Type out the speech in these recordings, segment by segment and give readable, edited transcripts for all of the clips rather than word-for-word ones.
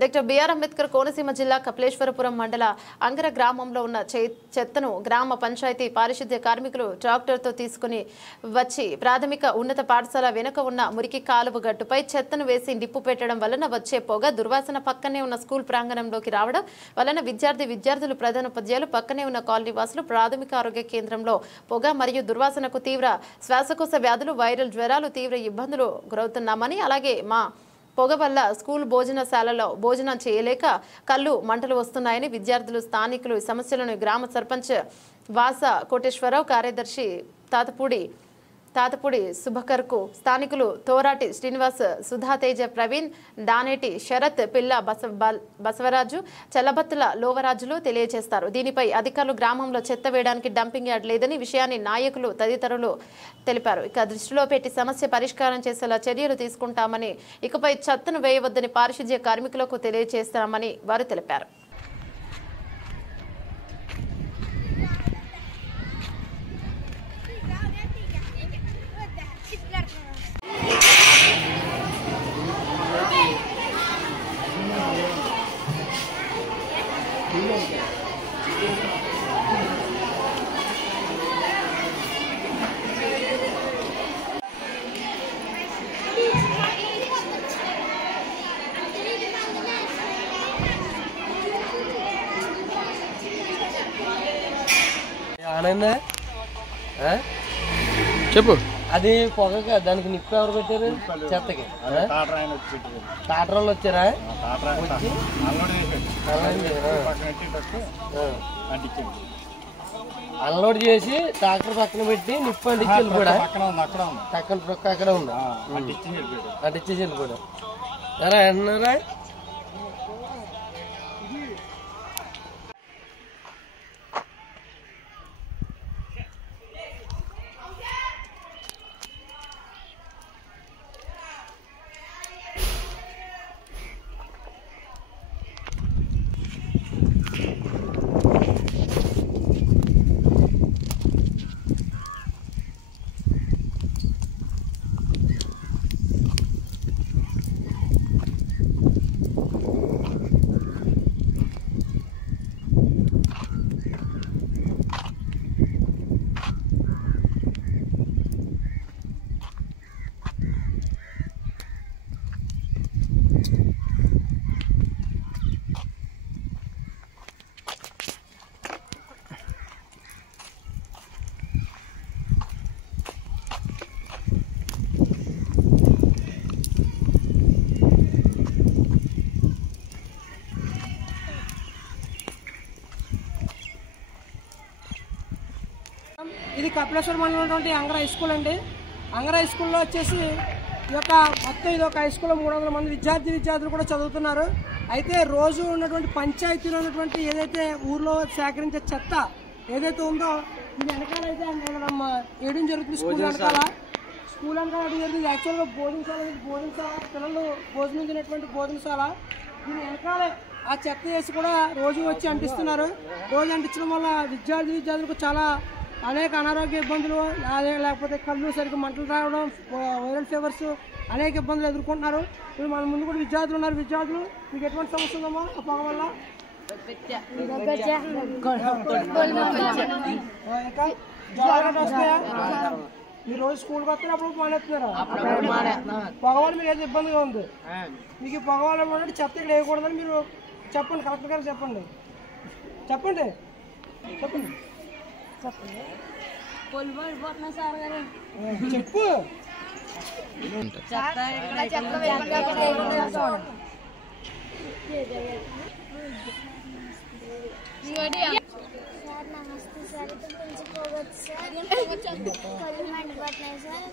Doctor BR Ambedkar Konaseema జిల్లా కపిలేశ్వరపురం మండల అంగర గ్రామంలో ఉన్న చెత్తను గ్రామ పంచాయతీ పారిశుద్ధ్య కార్మికులు ట్రాక్టర్తో తీసుకుని వచ్చి ప్రాథమిక ఉన్నత పాఠశాల వెనుక ఉన్న మురికి కాలువ గట్టుపై చెత్తను వేసి నిప్పు పెట్టడం వలన వచ్చే పొగ దుర్వాసన పక్కనే ఉన్న స్కూల్ ప్రాంగణంలోకి రావడం వలన విద్యార్థులు ప్రధానోపాధ్యాయులు పక్కనే ఉన్న కాలనీ వాసులు ప్రాథమిక ఆరోగ్య కేంద్రంలో పొగ మరియు దుర్వాసనకు తీవ్ర శ్వాసకోశ వ్యాధులు వైరల్ జ్వరాలు తీవ్ర ఇబ్బందులు గురవుతున్నామని అలాగే మా పొగ వల్ల స్కూల్ భోజనశాలలో భోజనం చేయలేక కళ్ళు మంటలు వస్తున్నాయని విద్యార్థులు స్థానికులు సమస్యలను గ్రామ సర్పంచ్ వాస కోటేశ్వరరావు కార్యదర్శి తాతపూడి సుభకర్కు స్థానికులు తోరాటి శ్రీనివాస్ సుధాతేజ ప్రవీణ్ దానేటి శరత్ పిల్ల బసవరాజు చల్లబత్తుల లోవరాజులు తెలియజేస్తారు. దీనిపై అధికారులు గ్రామంలో చెత్త వేయడానికి డంపింగ్ యార్డ్ లేదని విషయాన్ని నాయకులు తదితరులు తెలిపారు. ఇక దృష్టిలో పెట్టి సమస్య పరిష్కారం చేసేలా చర్యలు తీసుకుంటామని ఇకపై చెత్తను వేయవద్దని పారిశుద్ధ్య కార్మికులకు తెలియజేస్తామని వారు తెలిపారు. చెప్పు అది పొగక దానికి నిప్పు ఎవరు పెట్టారు చెత్తకి టాటర్ వాళ్ళు వచ్చారా అన్లోడ్ చేసి ట్రాక్టర్ పక్కన పెట్టి నిప్పు అంటించి వెళ్ళిపోడా అక్కడ ఉంది అంటించేసి వెళ్ళిపోడా ఎలా అంటున్నారా ఇది కపిలేశ్వరం మండలం అంగర హై స్కూల్ అండి. అంగర హై స్కూల్లో వచ్చేసి ఈ యొక్క మొత్తం ఇది ఒక హై స్కూల్లో 300 మంది విద్యార్థులు కూడా చదువుతున్నారు. అయితే రోజు ఉన్నటువంటి పంచాయతీలో ఉన్నటువంటి ఏదైతే ఊర్లో సేకరించే చెత్త ఏదైతే ఉందో ఇది వెనకాల అయితే వేయడం జరుగుతుంది. స్కూల్ వెనకాల వేయడం జరుగుతుంది. యాక్చువల్గా భోజనశాల పిల్లలు భోజనం తినేటువంటి భోజనశాల దీని వెనకాల ఆ చెత్త వేసి కూడా రోజు వచ్చి అంటిస్తున్నారు. రోజు అంటించడం వల్ల విద్యార్థులకు చాలా అనేక అనారోగ్య ఇబ్బందులు లేకపోతే కళ్ళు సరిగ్గా మంటలు రావడం వైరల్ ఫీవర్స్ అనేక ఇబ్బందులు ఎదుర్కొంటున్నారు. ఇప్పుడు మన ముందు కూడా విద్యార్థులు ఉన్నారు. విద్యార్థులు మీకు ఎటువంటి సమస్య ఉందమ్మా ఆ పొగ వల్ల? వస్తాయా? మీరు రోజు స్కూల్కి వస్తే అప్పుడు మానేస్తున్నారా? పొగ వల్ల మీకు ఏదో ఇబ్బందిగా ఉంది. మీకు పొగ వల్ల చెత్త ఇక్కడ వేయకూడదని మీరు చెప్పండి, కలెక్టర్ గారు చెప్పండి. చెప్పండి చెప్పు నమస్తే సార్. పెంచుకోవచ్చు సార్. కళ్ళు మండిపోతున్నాయి సార్.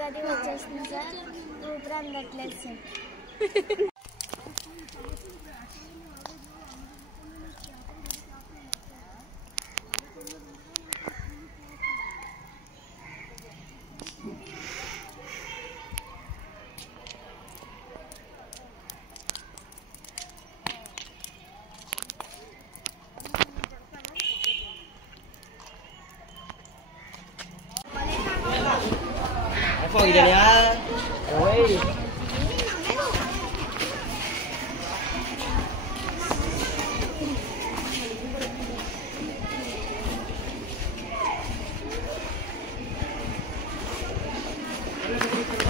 దగ్గర వచ్చేస్తుంది సార్. ఊపిరి అందట్లేదు sir. Apa gitu ya? Oi. Sir